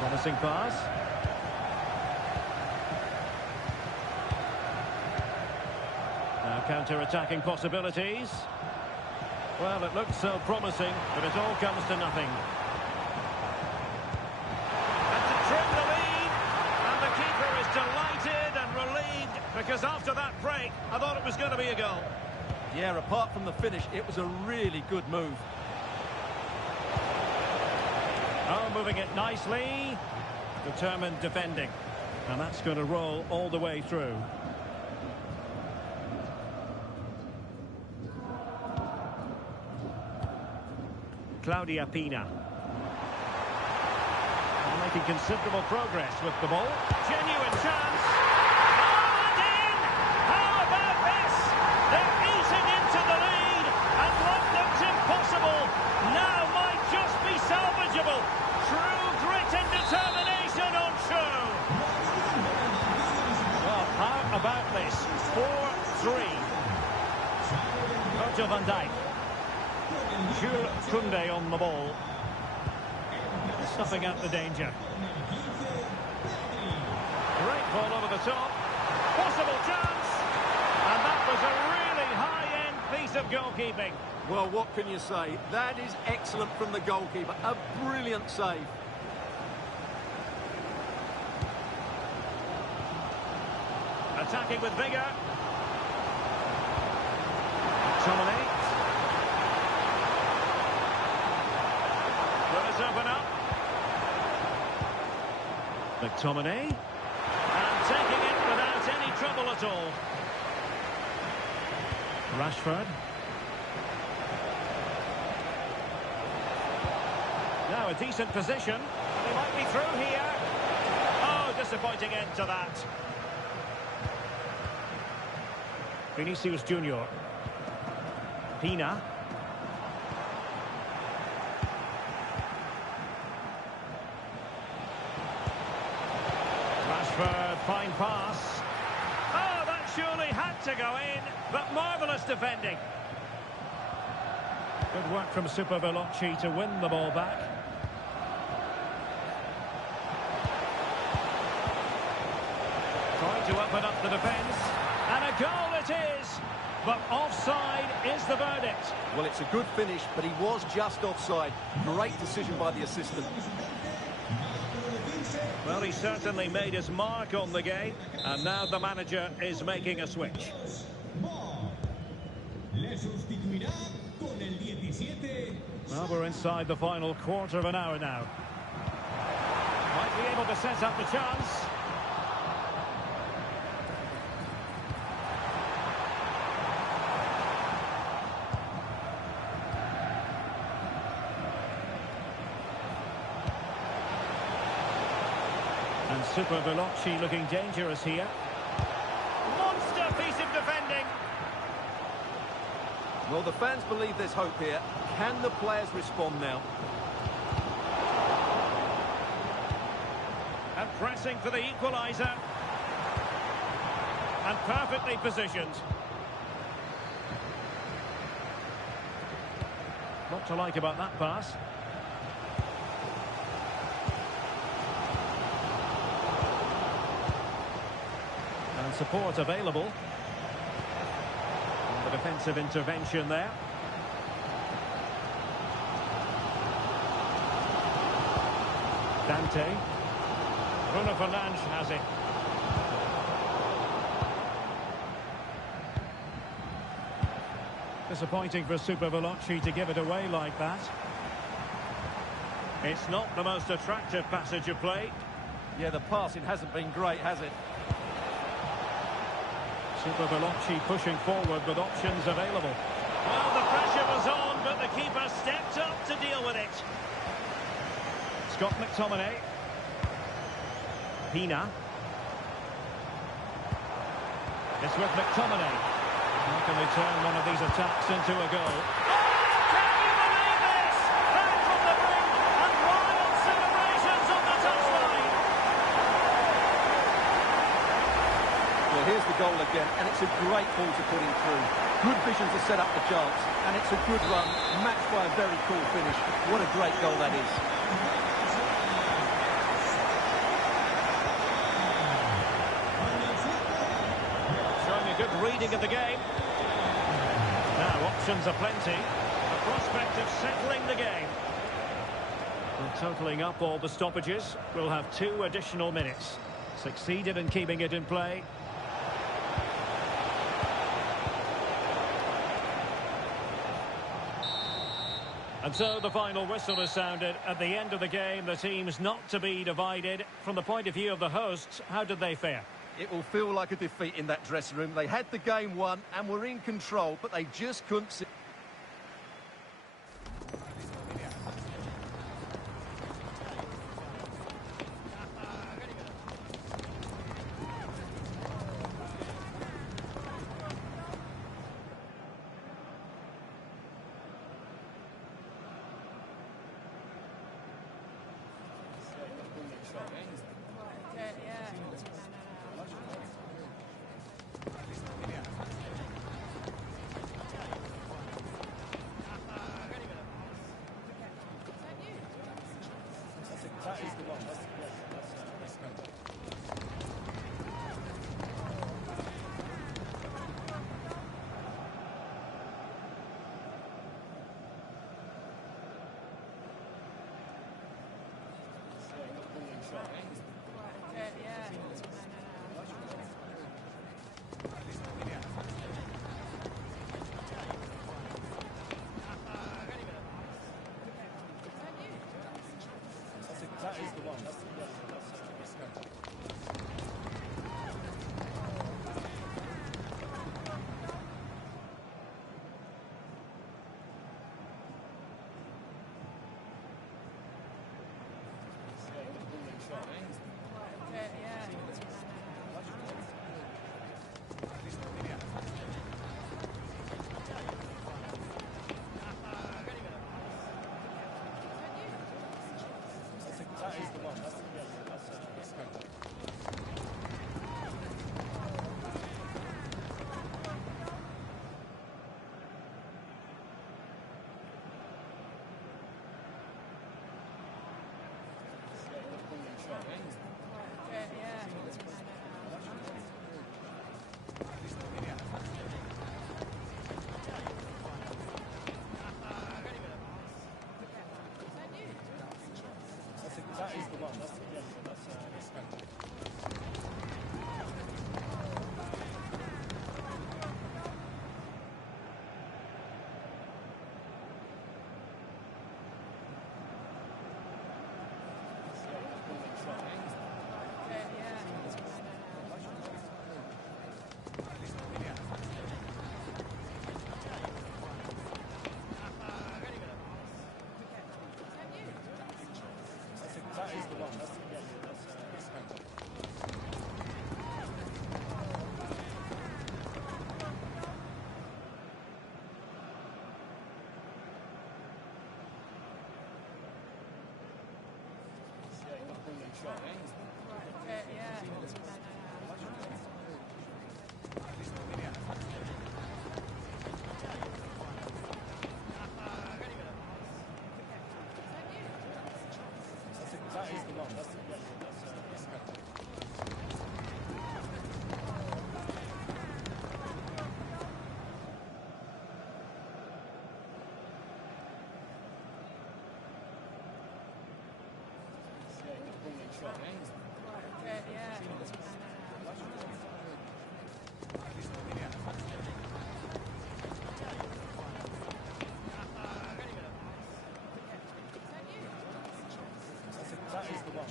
Promising pass. Now counter-attacking possibilities. Well, it looked so promising, but it all comes to nothing. And to trim the lead, and the keeper is delighted and relieved, because after that break, I thought it was going to be a goal. Yeah, apart from the finish, it was a really good move. Oh, moving it nicely. Determined defending. And that's going to roll all the way through. Claudia Pina. Making considerable progress with the ball. Genuine chance. Oh, and in! How about this? They're eating into the lead, and what looks impossible now might just be salvageable. True grit and determination on show. Well, how about this? 4-3. Virgil van Dijk. Jules Koundé on the ball. Stuffing out the danger. Great ball over the top. Possible chance. And that was a really high-end piece of goalkeeping. Well, what can you say? That is excellent from the goalkeeper. A brilliant save. Attacking with vigour. McTominay. Will this open up? McTominay. And taking it without any trouble at all. Rashford. Now a decent position. He might be through here. Oh, disappointing end to that. Vinicius Junior. Pina. Rashford, fine pass. Oh, that surely had to go in, but marvellous defending. Good work from Super Veloci to win the ball back. Trying to open up the defence. And a goal it is. But offside is the verdict. Well, it's a good finish, but he was just offside. Great decision by the assistant. Well, he certainly made his mark on the game. And now the manager is making a switch. Well, we're inside the final quarter of an hour now. Might be able to set up the chance. And Super Veloci looking dangerous here. Monster piece of defending. Well, the fans believe there's hope here. Can the players respond now? And pressing for the equaliser. And perfectly positioned. What to like about that pass? And support available. And the defensive intervention there. Dante. Bruno Fernandes has it. Disappointing for Super Veloci to give it away like that. It's not the most attractive passage of play. Yeah, the passing hasn't been great, has it? Super Veloci pushing forward with options available. Well, the pressure was on, but the keeper stepped up to deal with it. Scott McTominay. Pina. It's with McTominay. How can they turn one of these attacks into a goal? Oh, can you believe this? Back from the brink and wild celebrations on the touchline. Well, here's the goal again, and it's a great ball to put him through. Good vision to set up the chance, and it's a good run, matched by a very cool finish. What a great goal that is. good reading of the game. Now, options are plenty. A prospect of settling the game. Well, totalling up all the stoppages, we'll have 2 additional minutes. Succeeded in keeping it in play. And so the final whistle is sounded. At the end of the game, the team's not to be divided. From the point of view of the hosts, how did they fare? It will feel like a defeat in that dressing room. They had the game won and were in control, but they just couldn't see. That is the one. That is the one. That is the one. That is the one. That is the one. That is the one.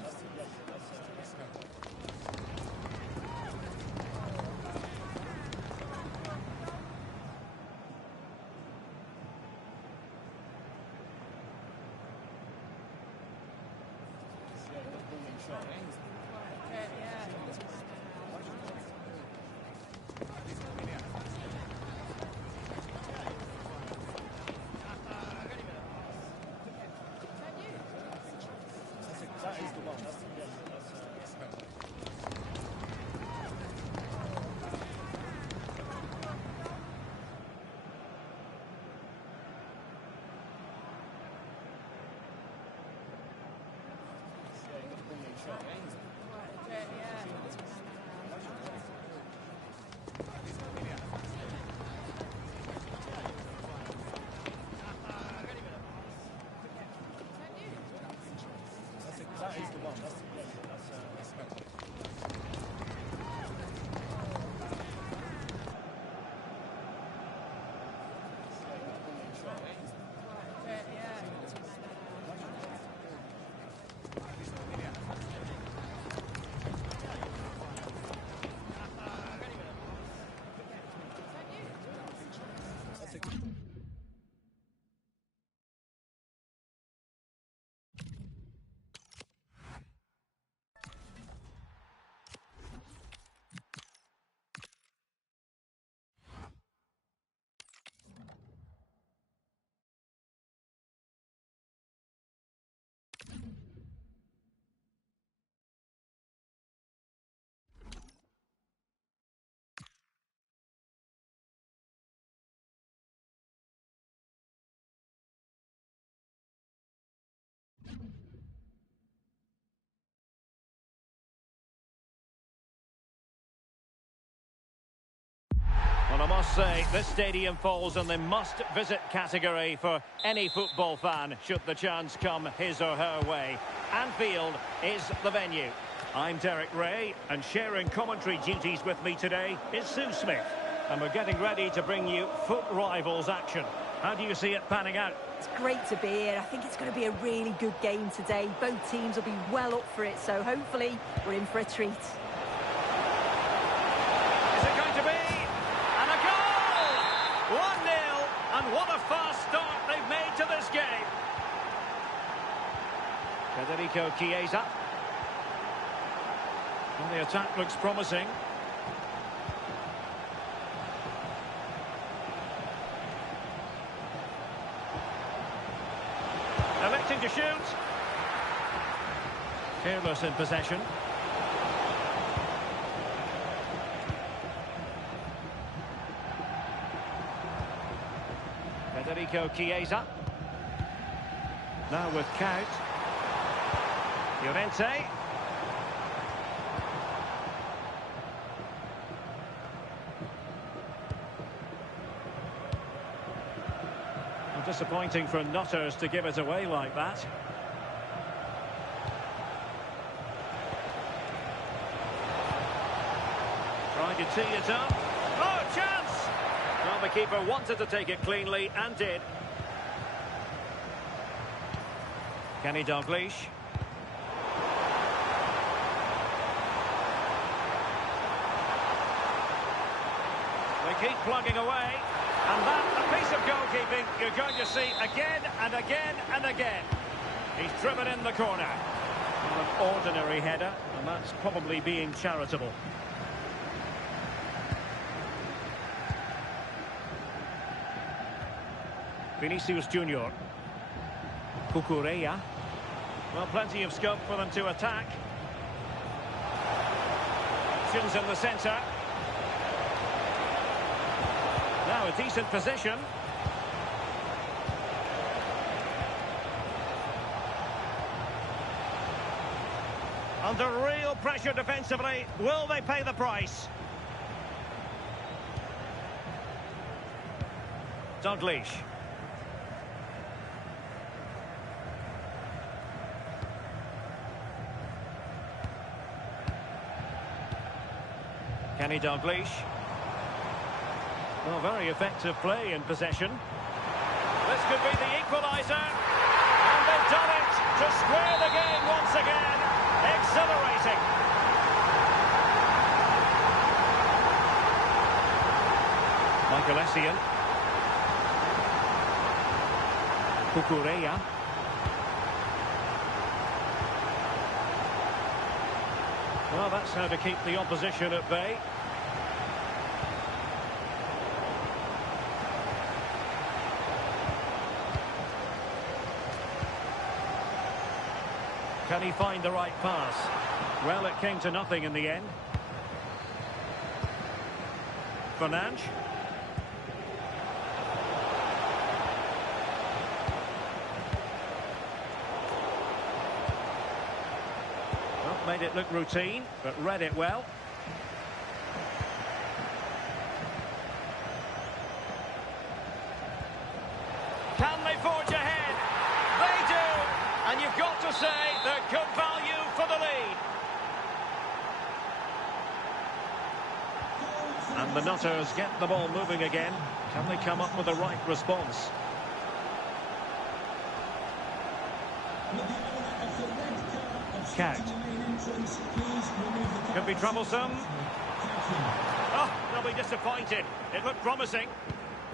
That is the one. That is the one. is the one. That's Well, I must say, this stadium falls in the must-visit category for any football fan, should the chance come his or her way. Anfield is the venue. I'm Derek Ray, and sharing commentary duties with me today is Sue Smith. And we're getting ready to bring you foot rivals action. How do you see it panning out? It's great to be here. I think it's going to be a really good game today. Both teams will be well up for it, so hopefully we're in for a treat. Is it going to be? And a goal! 1-0, and what a fast start they've made to this game. Federico Chiesa. Well, the attack looks promising. Electing to shoot. Careless in possession. Federico Chiesa. Now with Count. Llorente. Disappointing for Nutters to give it away like that. Trying to tee it up. Oh, chance! Well, the keeper wanted to take it cleanly and did. Kenny Dalglish. They keep plugging away. And that, a piece of goalkeeping you're going to see again and again and again. He's driven in the corner. An ordinary header, and that's probably being charitable. Vinicius Junior. Cucurella. Well, plenty of scope for them to attack. Options in the centre. Now a decent position. Under real pressure defensively. Will they pay the price? Dalglish. Kenny Dalglish. Well, very effective play in possession. This could be the equaliser. And they've done it to square the game once again. Exhilarating. Michael Essien. Cucurella. Well, that's how to keep the opposition at bay. Can he find the right pass? Well, it came to nothing in the end. Fernandes. Well, made it look routine, but read it well. Can they forge ahead? They do! And And you've got to say they're good value for the lead. And the Nutters get the ball moving again. Can they come up with the right response? Cat. Could be troublesome. Oh, they'll be disappointed. It looked promising.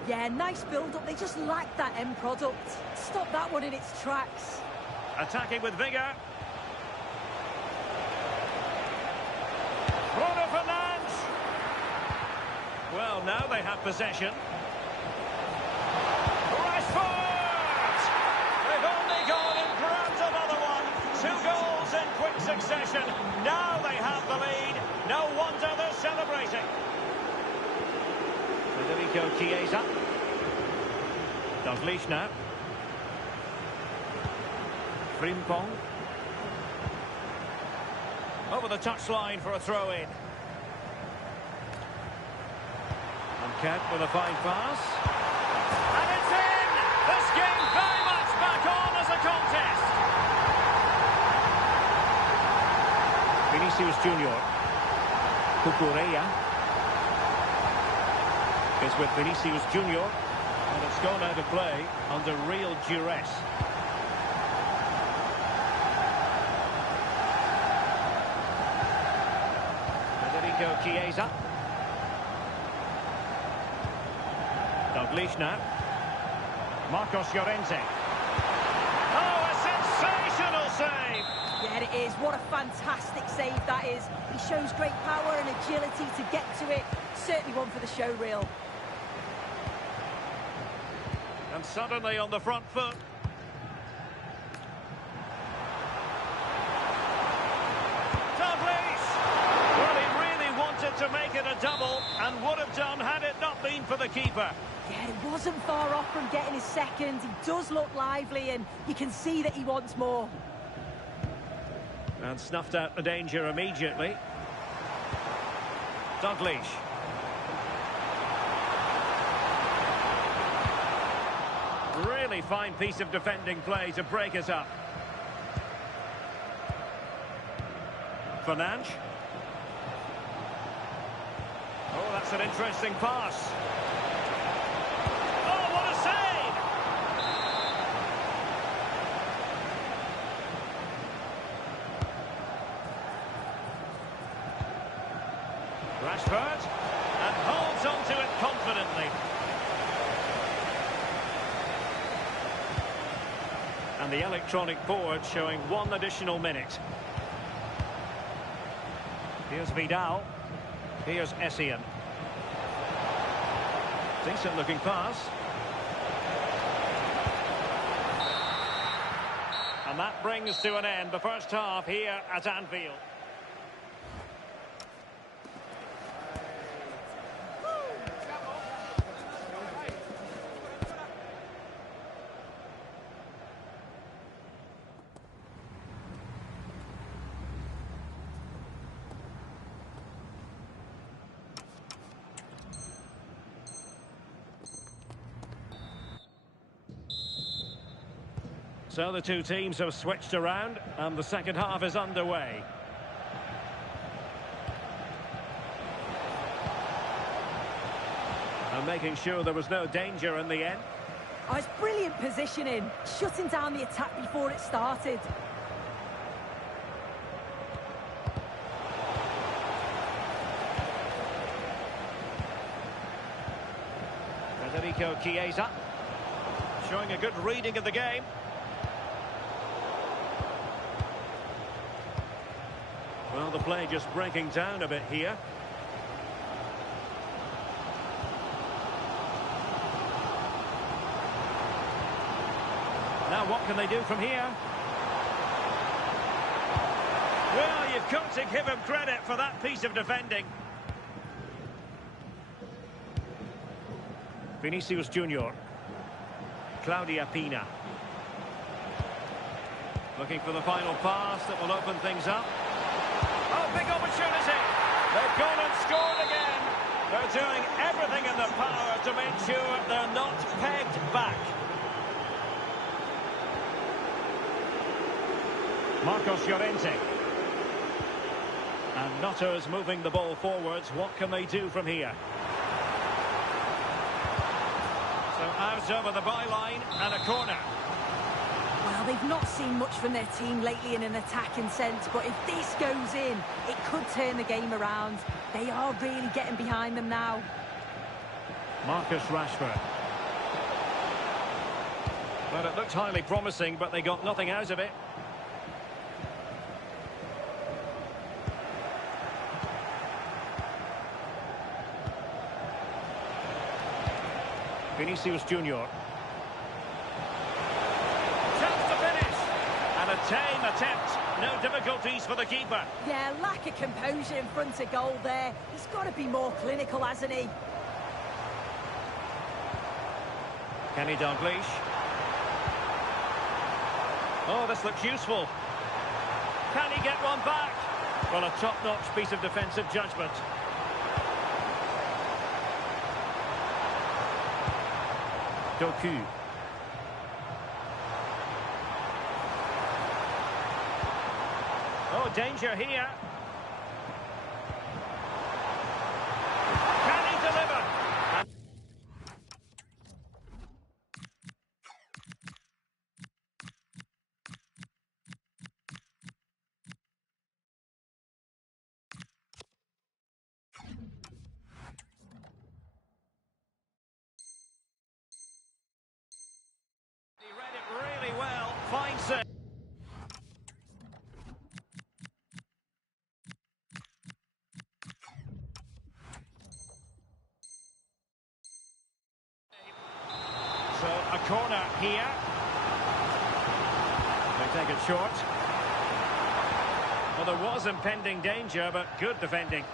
Yeah, nice build-up. They just lacked that end product. Stop that one in its tracks. Attacking with vigour. Bruno Fernandes. Well, now they have possession. Rashford! They've only gone and grabbed another one. 2 goals in quick succession. Now they have the lead. No wonder they're celebrating. Federico Chiesa. Dalglish now. Frimpong. Over the touchline for a throw-in. And Cat with a fine pass. And it's in! This game very much back on as a contest. Vinicius Junior. Cucurella is with Vinicius Junior. And it's gone out of play under real duress. Federico Chiesa. Dalglish now. Marcos Llorente. Oh, a sensational save! Yeah, it is. What a fantastic save that is. He shows great power and agility to get to it. Certainly one for the show reel. And suddenly on the front foot. Dalglish! Well, he really wanted to make it a double and would have done had it not been for the keeper. Yeah, it wasn't far off from getting his second. He does look lively and you can see that he wants more. And snuffed out the danger immediately. Dalglish. Really fine piece of defending play to break us up. Fernandes. Oh, that's an interesting pass. Oh, what a save! Rashford. And holds on to it confidently. And the electronic board showing 1 additional minute. Here's Vidal. Here's Essien. Decent looking pass. And that brings to an end the first half here at Anfield. So the two teams have switched around and the second half is underway. And making sure there was no danger in the end. Oh, it's brilliant positioning, shutting down the attack before it started. Federico Chiesa showing a good reading of the game. Well, the play just breaking down a bit here. Now what can they do from here? Well, you've got to give him credit for that piece of defending. Vinicius Junior. Claudia Pina. Looking for the final pass that will open things up. Oh, big opportunity. They've gone and scored again. They're doing everything in their power to make sure they're not pegged back. Marcos Llorente. And Nutters moving the ball forwards. What can they do from here? So out over the byline and a corner. Well, they've not seen much from their team lately in an attacking sense, but if this goes in, it could turn the game around. They are really getting behind them now. Marcus Rashford. Well, it looked highly promising, but they got nothing out of it. Vinicius Junior. Chance to finish. And a tame attempt. No difficulties for the keeper. Yeah, lack of composure in front of goal there. He's got to be more clinical, hasn't he? Kenny Dalglish. Oh, this looks useful. Can he get one back? Well, a top-notch piece of defensive judgment. Doku. Oh, danger here. Can he deliver? He read it really well. Fine save. So a corner here. They take it short. Well, there was impending danger, but good defending.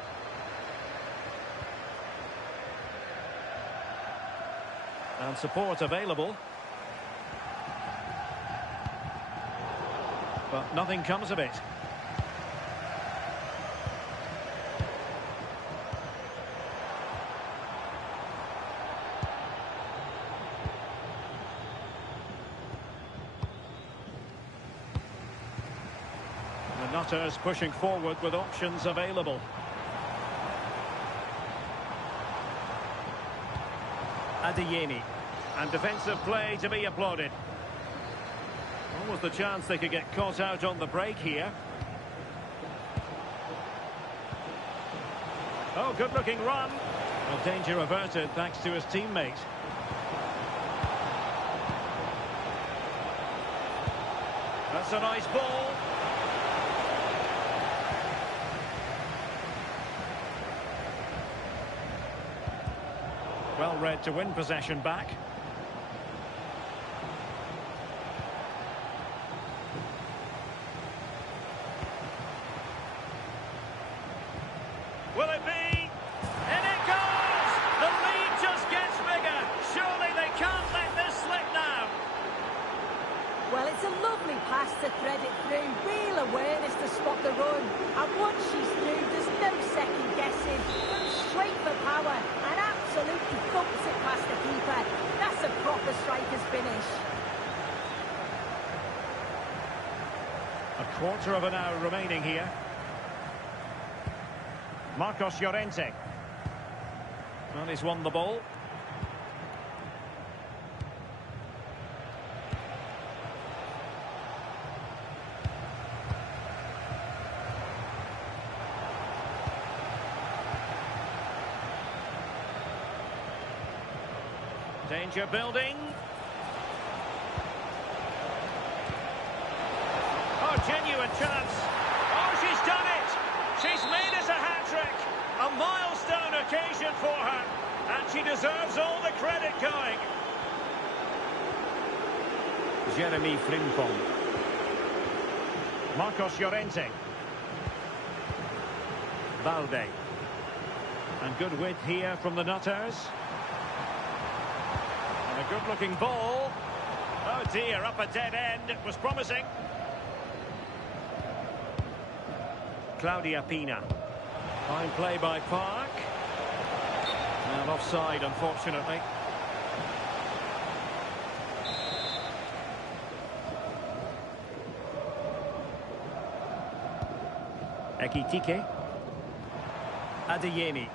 And support available. But nothing comes of it. The Nutters pushing forward with options available. Adeyemi. And defensive play to be applauded. What was the chance they could get caught out on the break here? Oh, good-looking run. Well, danger averted thanks to his teammate. That's a nice ball. Well read to win possession back. Will it be? And it goes! The lead just gets bigger. Surely they can't let this slip now. Well, it's a lovely pass to thread it through. Real awareness to spot the run. And once she's through, there's no second guessing. Goes straight for power and absolutely thumps it past the keeper. That's a proper striker's finish. A quarter of an hour remaining here. Marcos Llorente. Well, he's won the ball. Danger building. Oh, genuine chance. Oh, she's done it. She's made it a hat-trick. A milestone occasion for her. And she deserves all the credit going. Jeremy Frimpong. Marcos Llorente. Balde. And good width here from the Nutters. And a good-looking ball. Oh dear, up a dead end. It was promising. Claudia Pina. Fine play by Park. And offside, unfortunately. Ekitike. Adeyemi.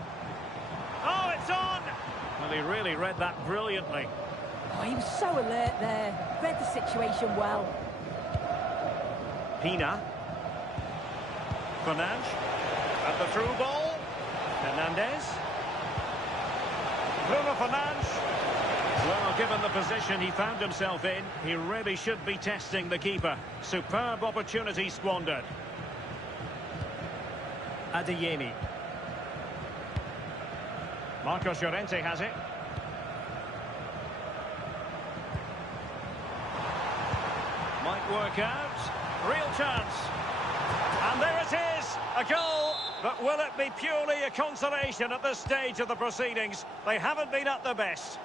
Oh, it's on! Well, he really read that brilliantly. Oh, he was so alert there. Read the situation well. Pina. Fernandes. And the through ball. Hernandez. Bruno Fernandes. Well, given the position he found himself in, he really should be testing the keeper. Superb opportunity squandered. Adeyemi. Marcos Llorente has it. Might work out. Real chance. And there it is, a goal. But will it be purely a consolation at this stage of the proceedings? They haven't been at their best.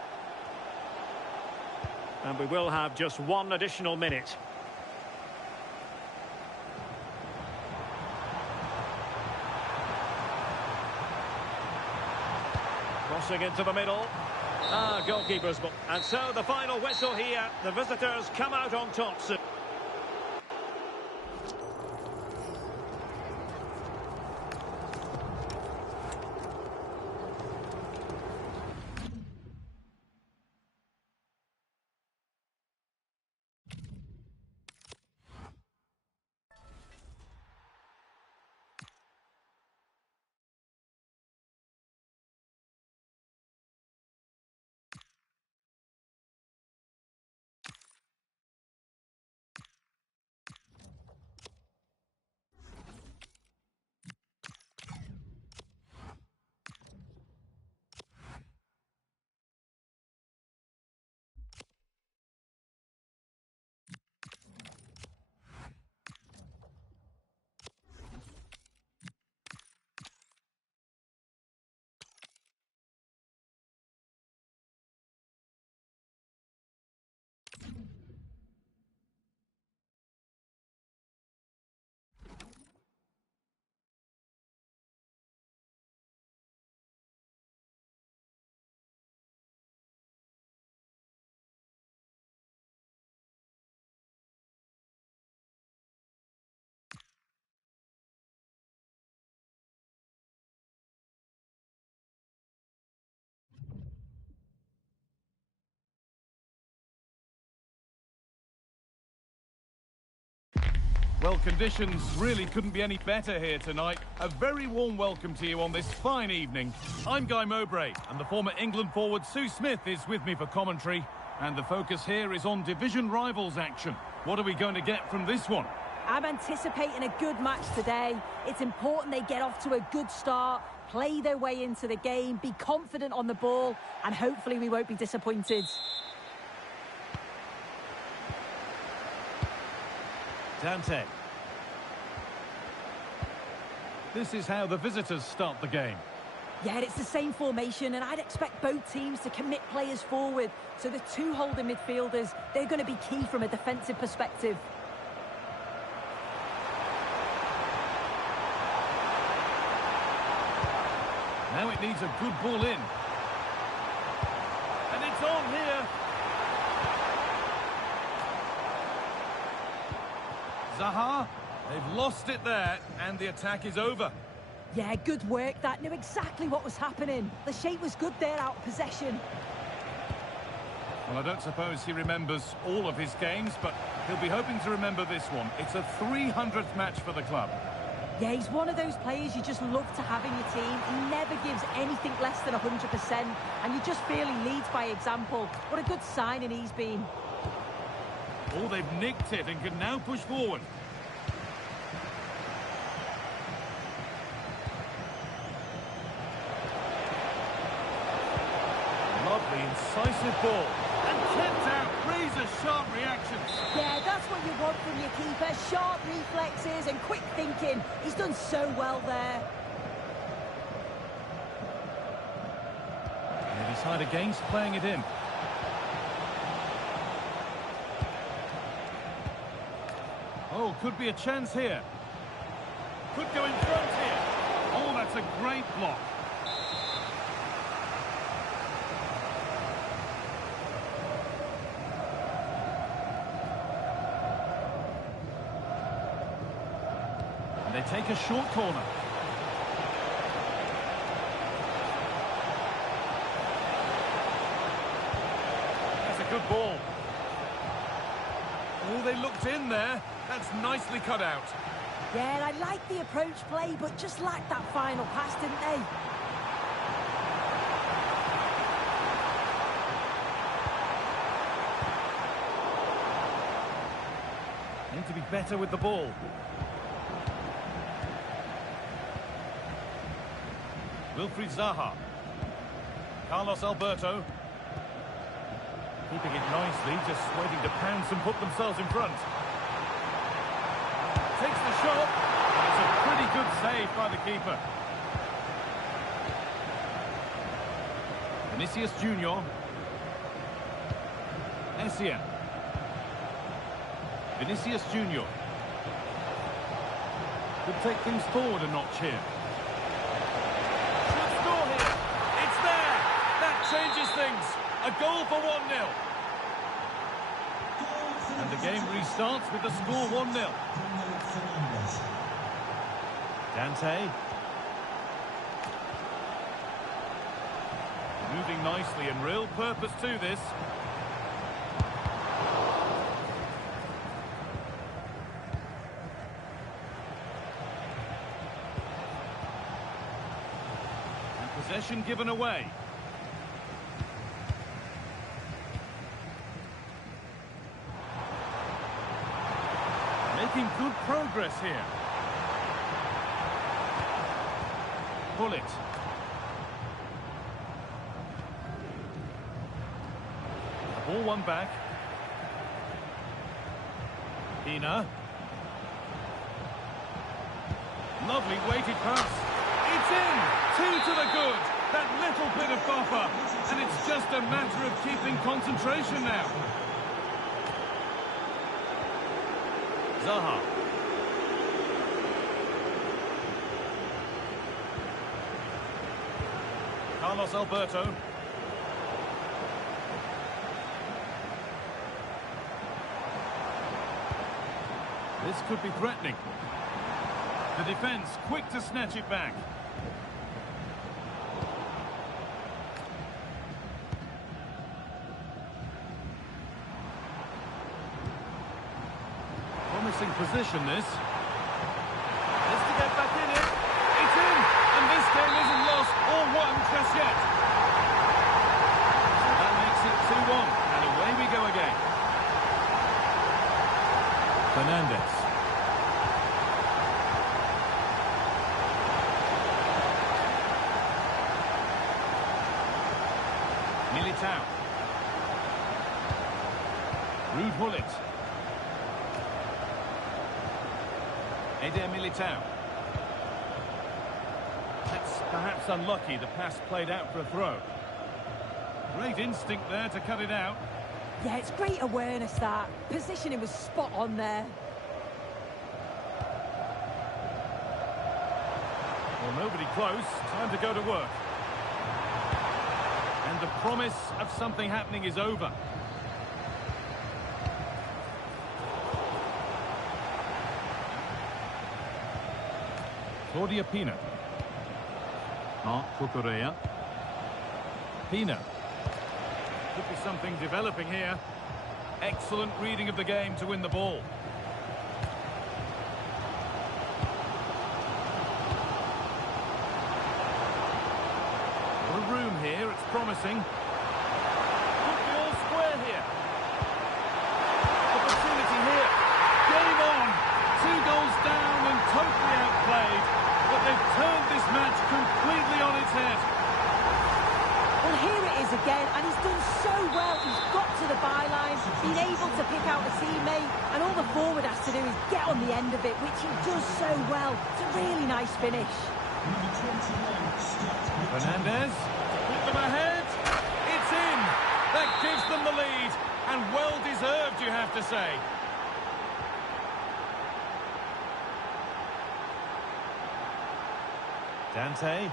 And we will have just one additional minute. Crossing into the middle. Goalkeeper's ball. And so the final whistle here. The visitors come out on top. Well, conditions really couldn't be any better here tonight. A very warm welcome to you on this fine evening. I'm Guy Mowbray, and the former England forward Sue Smith is with me for commentary. And the focus here is on division rivals action. What are we going to get from this one? I'm anticipating a good match today. It's important they get off to a good start, play their way into the game, be confident on the ball, and hopefully we won't be disappointed. Dante. This is how the visitors start the game. Yeah, it's the same formation, and I'd expect both teams to commit players forward. So the two holding midfielders, they're going to be key from a defensive perspective. Now it needs a good ball in. And it's on here. Zaha, they've lost it there, and the attack is over. Yeah, good work. That knew exactly what was happening. The shape was good there out of possession. Well, I don't suppose he remembers all of his games, but he'll be hoping to remember this one. It's a 300th match for the club. Yeah, he's one of those players you just love to have in your team. He never gives anything less than 100%, and you just feel he leads by example. What a good signing he's been. Oh, they've nicked it and can now push forward. Lovely, incisive ball. And kept out. Razor-sharp reactions. Yeah, that's what you want from your keeper. Sharp reflexes and quick thinking. He's done so well there. And they decide against playing it in. Oh, could be a chance here. Could go in front here. Oh, that's a great block. And They take a short corner. That's a good ball. Oh, they looked in there. That's nicely cut out. Yeah, I like the approach play, but just lacked that final pass, didn't they? Need to be better with the ball. Wilfried Zaha. Carlos Alberto. Keeping it nicely, just waiting to pounce and put themselves in front. Takes the shot. It's a pretty good save by the keeper. Vinicius Junior. Essien. Vinicius Junior. Could take things forward a notch here. Should score here. It's there. That changes things. A goal for 1-0. And the game restarts with the score 1-0. Dante. Moving nicely and real purpose to this. And possession given away. Making good progress here. Pull it. The ball won back. Pina. Lovely weighted pass. It's in! 2 to the good. That little bit of buffer. And it's just a matter of keeping concentration now. Zaha. Carlos Alberto. This could be threatening. The defence quick to snatch it back. Promising position, this. Has to get back in it. It's in! And this game isn't lost or won just yet. So that makes it 2-1. And away we go again. Fernandes. Militao. Rude Hullet. Eder Militao. That's perhaps unlucky. The pass played out for a throw. Great instinct there to cut it out. Yeah, it's great awareness, that. Positioning was spot on there. Well, nobody close. Time to go to work. And the promise of something happening is over. Claudia Pina. Marc Cucurella. Pina. Could be something developing here. Excellent reading of the game to win the ball. A lot of room here, it's promising. Could be all square here. Opportunity here. Game on. 2 goals down and totally outplayed. But they've turned this match completely on its head. Well, here it is again, and he's done so well. He's got to the byline, been able to pick out a teammate, and all the forward has to do is get on the end of it, which he does so well. It's a really nice finish. Fernandes, put them ahead. It's in. That gives them the lead, and well deserved, you have to say. Dante.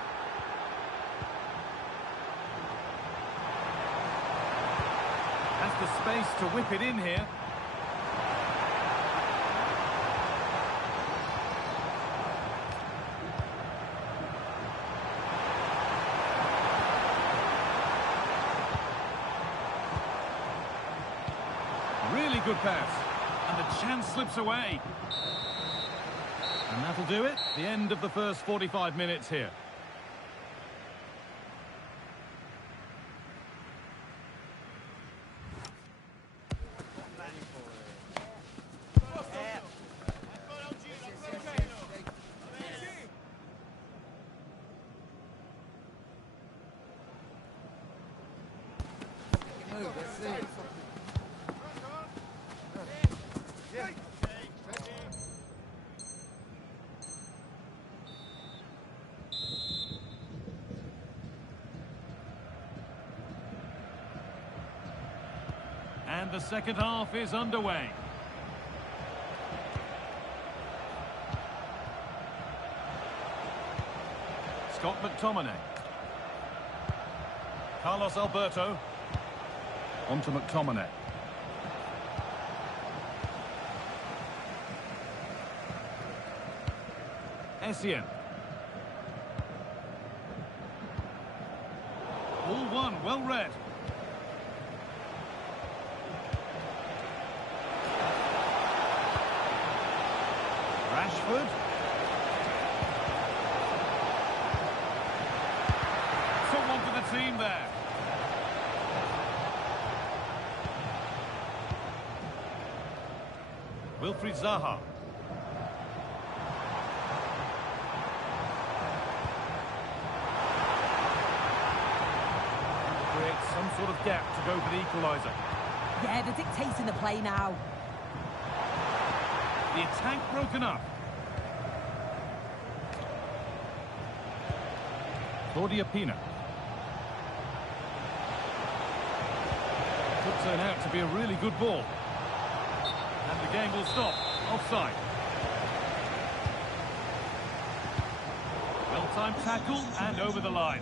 Has the space to whip it in here. good pass. And the chance slips away. And that'll do it. The end of the first 45 minutes here. And the second half is underway. Scott McTominay. Carlos Alberto. On to McTominay. Essien. All one, well read. Rashford. Someone for the team there. Wilfried Zaha. Creates some sort of gap to go for the equaliser. Yeah, they're dictating the play now. The attack broken up. Claudia Pina. Could turn out to be a really good ball. And the game will stop. Offside. Well-timed tackle and over the line.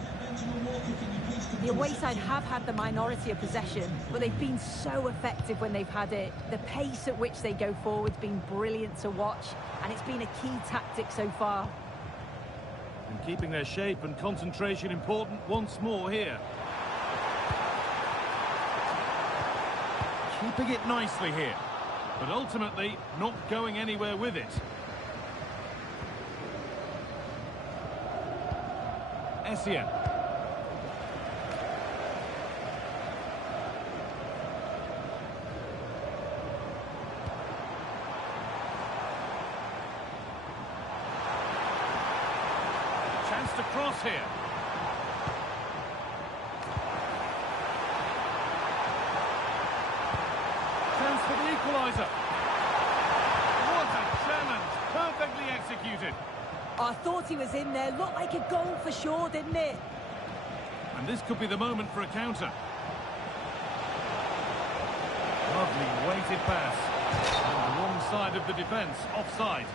The away side have had the minority of possession, but they've been so effective when they've had it. The pace at which they go forward's been brilliant to watch, and it's been a key tactic so far. And keeping their shape and concentration important once more here. Keeping it nicely here, but ultimately not going anywhere with it. Essien. Chance to cross here. Chance for the equaliser. What a challenge! Perfectly executed. I thought he was in there. Looked like a goal for sure, didn't it? And this could be the moment for a counter. Lovely weighted pass. On the wrong side of the defence, offside.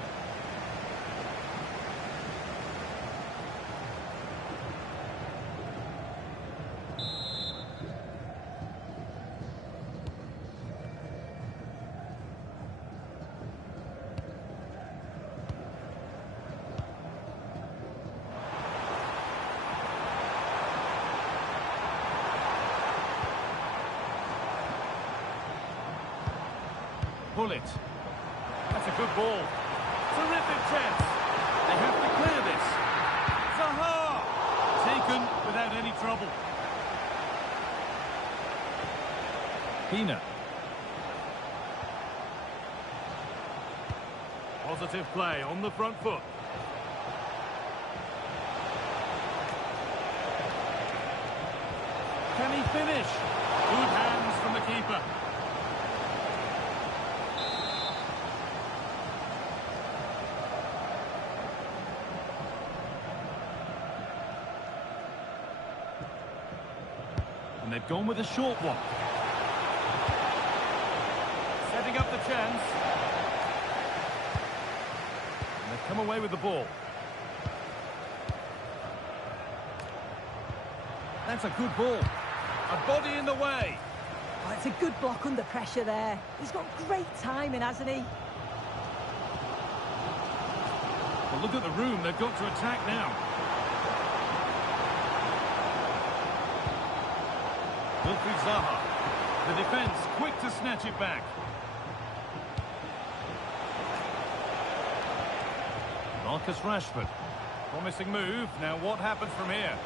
Pull it. That's a good ball. Terrific chance. They have to clear this. Zaha! Taken without any trouble. Pina. Positive play on the front foot. Can he finish? Good hands from the keeper. And they've gone with a short one. Setting up the chance. And they've come away with the ball. That's a good ball. A body in the way. Oh, it's a good block under pressure there. He's got great timing, hasn't he? Well, look at the room. They've got to attack now. Wilfried Zaha. The defence quick to snatch it back. Marcus Rashford. Promising move. Now what happens from here?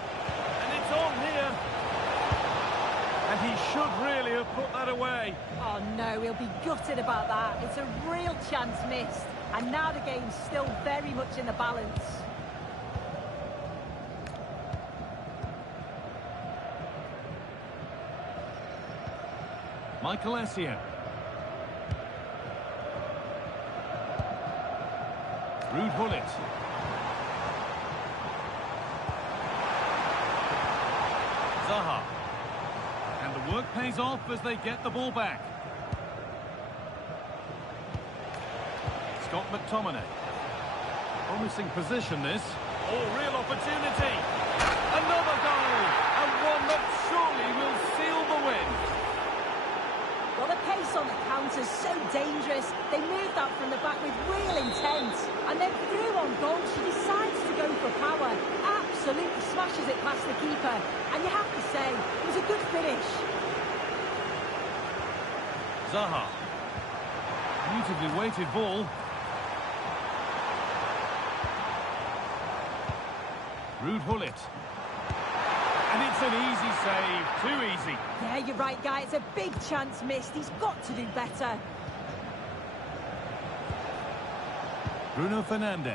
And it's on here. And he should really have put that away. Oh no, he'll be gutted about that. It's a real chance missed. And now the game's still very much in the balance. Michael Essien. Ruud Gullit. Zaha. And the work pays off as they get the ball back. Scott McTominay. Promising position this. Oh, real opportunity. Another goal. And one that surely will seal the win. Well, the pace on the counter's so dangerous. They moved out from the back with real intent. And then through on goal, she decides to go for power. Absolutely smashes it past the keeper. And you have to say, it was a good finish. Zaha. Beautifully weighted ball. Ruud Gullit. And it's an easy save. Too easy. Yeah, you're right, Guy. It's a big chance missed. He's got to do better. Bruno Fernandes.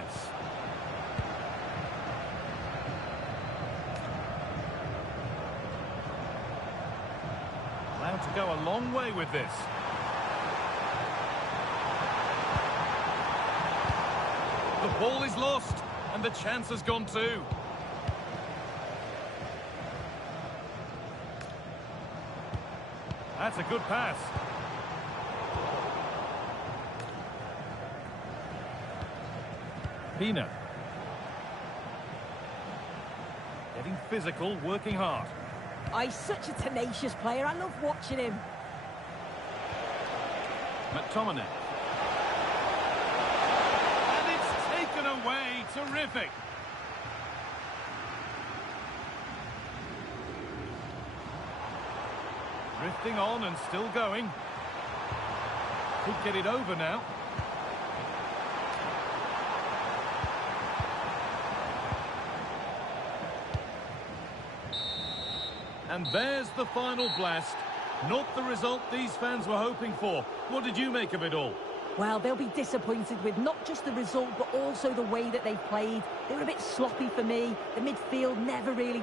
Allowed to go a long way with this. The ball is lost, and the chance has gone too. That's a good pass. Pina. Getting physical, working hard. Oh, he's such a tenacious player. I love watching him. McTominay. And it's taken away. Terrific. Drifting on and still going. Could get it over now. And there's the final blast. Not the result these fans were hoping for. What did you make of it all? Well, they'll be disappointed with not just the result, but also the way that they've played. They were a bit sloppy for me. The midfield never really